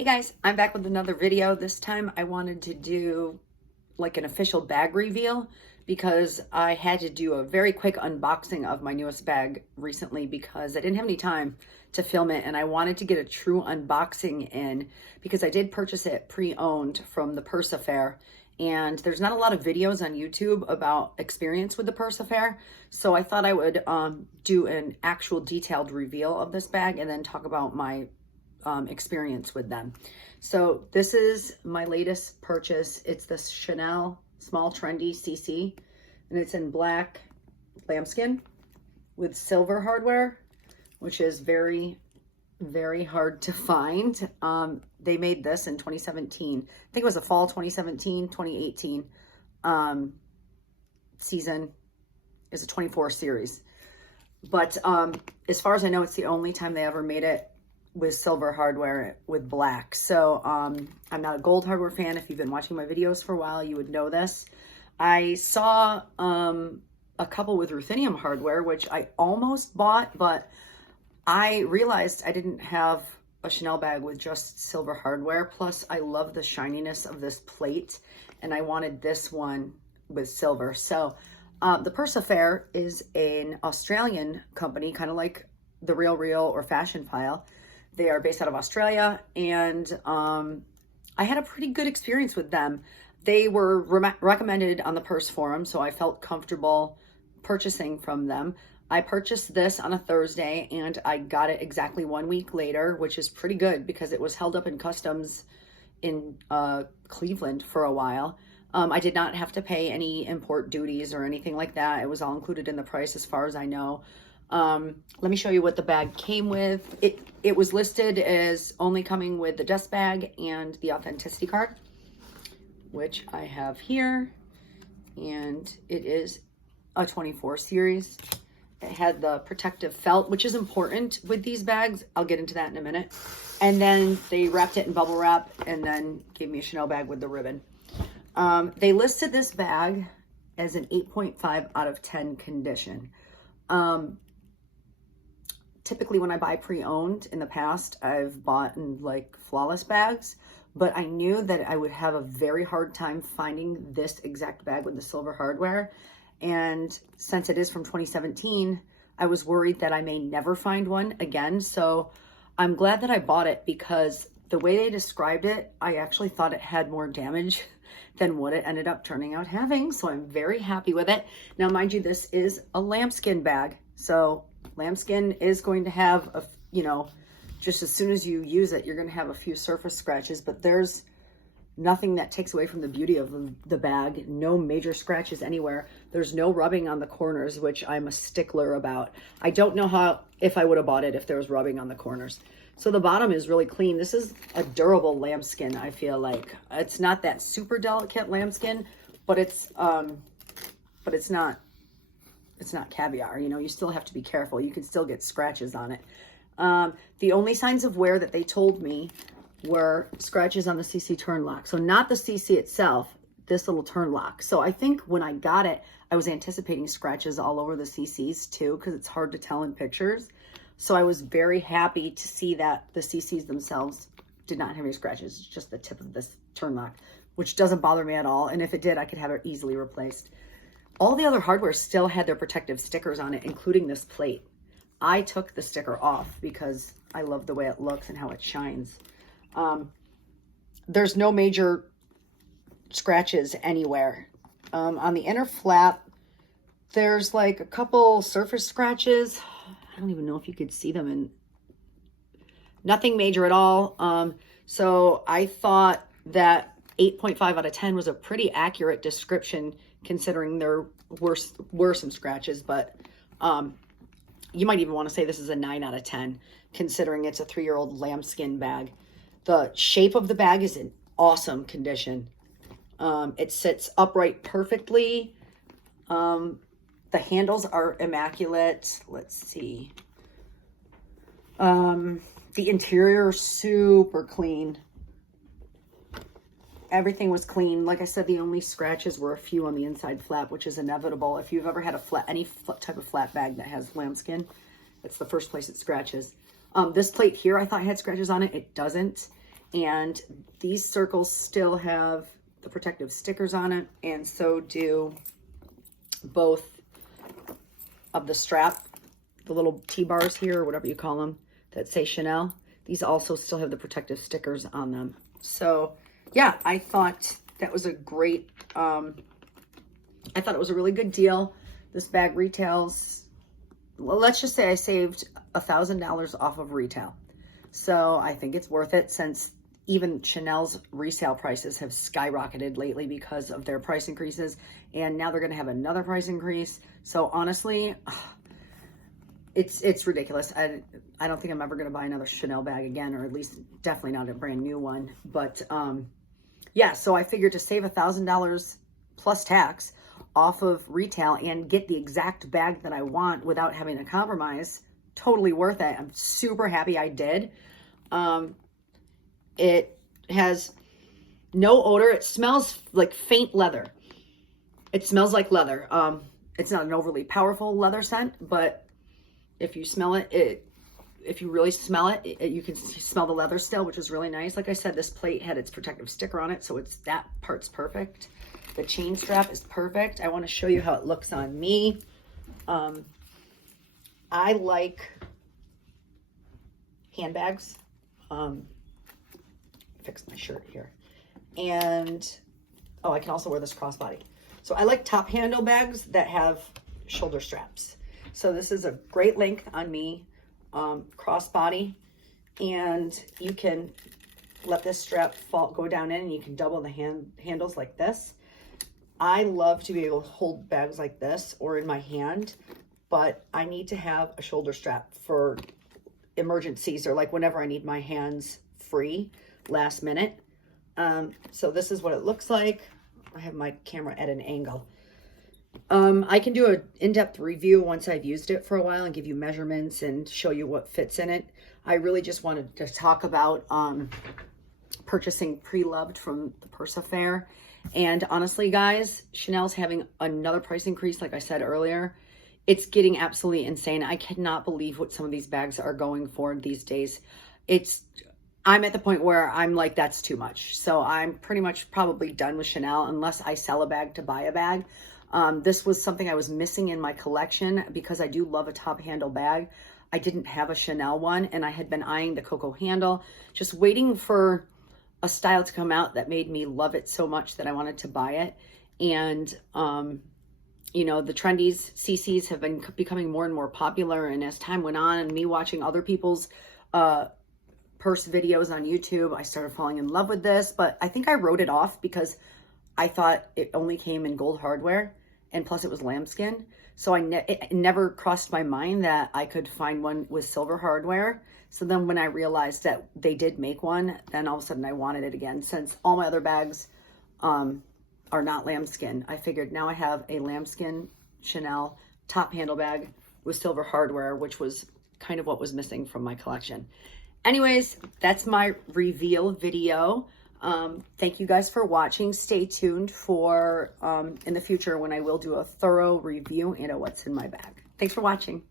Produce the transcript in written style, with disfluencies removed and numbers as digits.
Hey guys, I'm back with another video. This time I wanted to do like an official bag reveal because I had to do a very quick unboxing of my newest bag recently because I didn't have any time to film it and I wanted to get a true unboxing in because I did purchase it pre-owned from the Purse Affair, and there's not a lot of videos on YouTube about experience with the Purse Affair, so I thought I would do an actual detailed reveal of this bag and then talk about my experience with them. So this is my latest purchase. It's this Chanel small trendy CC, and it's in black lambskin with silver hardware, which is very, very hard to find. They made this in 2017. I think it was a fall 2017, 2018 season. Is a 24 series. But as far as I know, it's the only time they ever made it with silver hardware with black. So I'm not a gold hardware fan. If you've been watching my videos for a while, you would know this. I saw a couple with ruthenium hardware, which I almost bought, but I realized I didn't have a Chanel bag with just silver hardware. Plus, I love the shininess of this plate, and I wanted this one with silver. So the Purse Affair is an Australian company, kind of like The Real Real or Fashion File. They are based out of Australia, and I had a pretty good experience with them. They were recommended on the Purse Forum, so I felt comfortable purchasing from them. I purchased this on a Thursday, and I got it exactly 1 week later, which is pretty good because it was held up in customs in Cleveland for a while. I did not have to pay any import duties or anything like that. It was all included in the price as far as I know. Let me show you what the bag came with. It was listed as only coming with the dust bag and the authenticity card, which I have here, and it is a 24 series. It had the protective felt, which is important with these bags. I'll get into that in a minute. And then they wrapped it in bubble wrap and then gave me a Chanel bag with the ribbon. They listed this bag as an 8.5 out of 10 condition. Typically when I buy pre-owned in the past, I've bought in like flawless bags, but I knew that I would have a very hard time finding this exact bag with the silver hardware. And since it is from 2017, I was worried that I may never find one again. So I'm glad that I bought it because the way they described it, I actually thought it had more damage than what it ended up turning out having. So I'm very happy with it. Now, mind you, this is a lambskin bag. So lambskin is going to have a, just as soon as you use it, you're going to have a few surface scratches, but there's nothing that takes away from the beauty of the bag. No major scratches anywhere. There's no rubbing on the corners, which I'm a stickler about. I don't know if I would have bought it if there was rubbing on the corners. So the bottom is really clean. This is a durable lambskin, I feel like. It's not that super delicate lambskin, but it's not caviar. You still have to be careful. You can still get scratches on it. The only signs of wear that they told me were scratches on the CC turn lock. So not the CC itself, this little turn lock. So I think when I got it, I was anticipating scratches all over the CCs too, because it's hard to tell in pictures. So I was very happy to see that the CCs themselves did not have any scratches. It's just the tip of this turn lock, which doesn't bother me at all. And if it did, I could have it easily replaced. All the other hardware still had their protective stickers on it, including this plate. I took the sticker off because I love the way it looks and how it shines. There's no major scratches anywhere. On the inner flap, there's like a couple surface scratches. I don't even know if you could see them, and nothing major at all. So I thought that 8.5 out of 10 was a pretty accurate description considering there were some scratches, but you might even want to say this is a 9 out of 10 considering it's a 3-year-old lambskin bag. The shape of the bag is in awesome condition. It sits upright perfectly. The handles are immaculate. Let's see. The interior, super clean. Everything was clean. Like I said, the only scratches were a few on the inside flap, which is inevitable. If you've ever had any type of flat bag that has lambskin, it's the first place it scratches. This plate here, I thought had scratches on it. It doesn't. And these circles still have the protective stickers on it, and so do both of the strap, the little T-bars here, or whatever you call them, that say Chanel. These also still have the protective stickers on them. So yeah, I thought that was a great, I thought it was a really good deal. This bag retails, well, let's just say I saved $1,000 off of retail. So I think it's worth it, since even Chanel's resale prices have skyrocketed lately because of their price increases. And now they're going to have another price increase. So honestly, it's ridiculous. I don't think I'm ever going to buy another Chanel bag again, or at least definitely not a brand new one. But yeah, so I figured to save $1,000 plus tax off of retail and get the exact bag that I want without having to compromise, totally worth it. I'm super happy I did. It has no odor. It smells like faint leather. It smells like leather. It's not an overly powerful leather scent, but if you smell it, if you really smell it, you can smell the leather still, which is really nice. Like I said, this plate had its protective sticker on it, so that part's perfect. The chain strap is perfect. I want to show you how it looks on me. I like handbags. Fix my shirt here. And, oh, I can also wear this crossbody. So I like top handle bags that have shoulder straps. So this is a great length on me, crossbody, and you can let this strap go down in, and you can double the handles like this. I love to be able to hold bags like this or in my hand, but I need to have a shoulder strap for emergencies, or like whenever I need my hands free last minute. So this is what it looks like. I have my camera at an angle. I can do an in-depth review once I've used it for a while and give you measurements and show you what fits in it. I really just wanted to talk about purchasing pre-loved from the Pursa Fair. And honestly, guys, Chanel's having another price increase, like I said earlier. It's getting absolutely insane. I cannot believe what some of these bags are going for these days. I'm at the point where I'm like, that's too much. So I'm pretty much probably done with Chanel unless I sell a bag to buy a bag. This was something I was missing in my collection because I do love a top handle bag. I didn't have a Chanel one, and I had been eyeing the Coco handle, just waiting for a style to come out that made me love it so much that I wanted to buy it. And, you know, the Trendy's CCs have been becoming more and more popular. And as time went on and me watching other people's purse videos on YouTube, I started falling in love with this. But I think I wrote it off because I thought it only came in gold hardware, and plus it was lambskin. So it never crossed my mind that I could find one with silver hardware. So then when I realized that they did make one, then all of a sudden I wanted it again. Since all my other bags are not lambskin, I figured now I have a lambskin Chanel top handle bag with silver hardware, which was kind of what was missing from my collection. Anyways, that's my reveal video. Thank you guys for watching. Stay tuned for in the future when I will do a thorough review into what's in my bag. Thanks for watching.